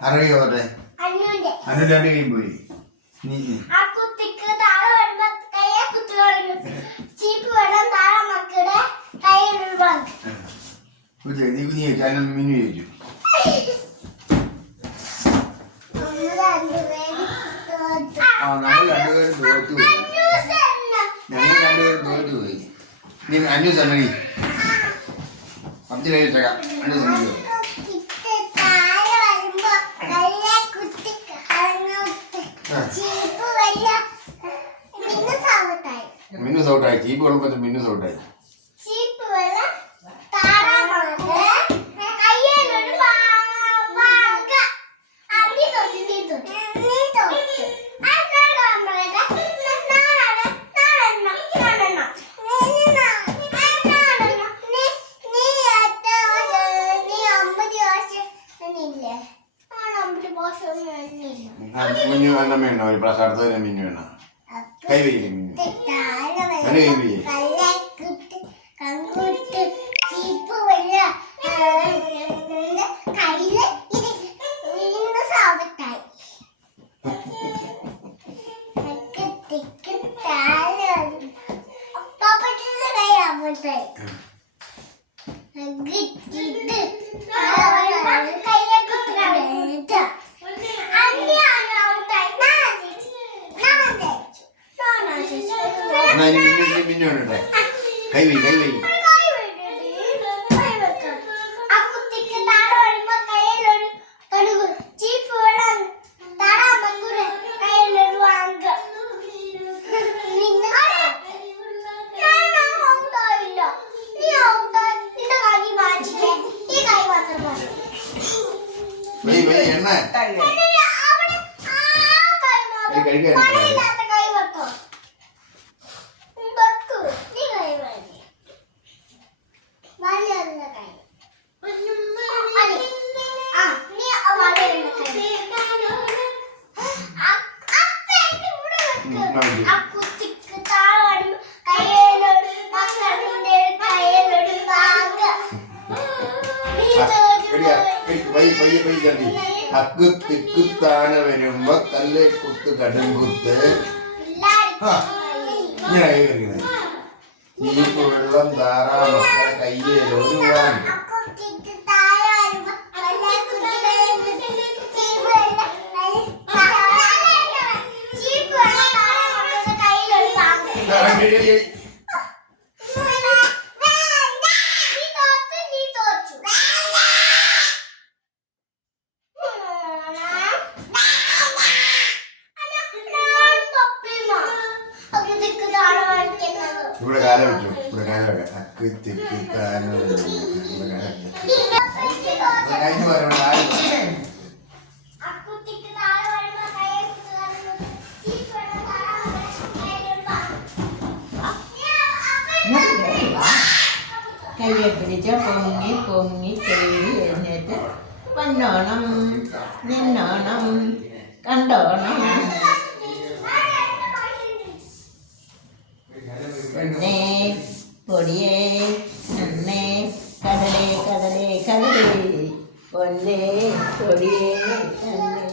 അറിയോട്ടെ അനുലാണ്ട് കൈ പോയി നീ നീ കുഞ്ഞി ചോദിച്ചു അന്ന മിന്നു ചോദിച്ചു നമ്മൾ രണ്ടുപേരും തോറ്റുപോയി ഞങ്ങൾ രണ്ടുപേരും തോറ്റുപോയി നീ അഞ്ഞു സമീ പത്ത് കഴിച്ചേക്കാം അഞ്ഞു സമീ മിന്നു സൗട്ടായി ചീപ്പ് കൊള്ളുമ്പോ മിന്നു സൗട്ടായി മിന്നു വേണ്ട വേണോ ഒരു പ്രസാദത്തിന് മിന്നു വേണം കൈ വയ്യ മിന്നു കൈ വയ്യ മിന്നു വേണ്ടേ കൈ വയ്യ കൈ വയ്യ എണ്ണ കഴിക്കാൻ അക്ക് തിക്കുത്താന വരുമ്പോ തല്ലേ കുത്ത് കടം കുത്ത് ചീപ്പ് വെള്ളം താറാ മക്കളെ കയ്യിലൊരുവാൻ ഇവിടെ കാലം വെച്ചു ഇവിടെ കാലം വെക്കാം അക്ക് തിക്കുത്താനോ കഴിഞ്ഞു പറയണം കയ്യെ പിടിച്ച പൊങ്ങി പൊങ്ങി കയറി എഴുന്നേറ്റ് പൊന്നോണം നിന്നോണം കണ്ടോണം പൊന്നേ പൊടിയേ നന്നേ കടലേ കടലേ കടലേ പൊന്നേ പൊടിയേ നന്നേ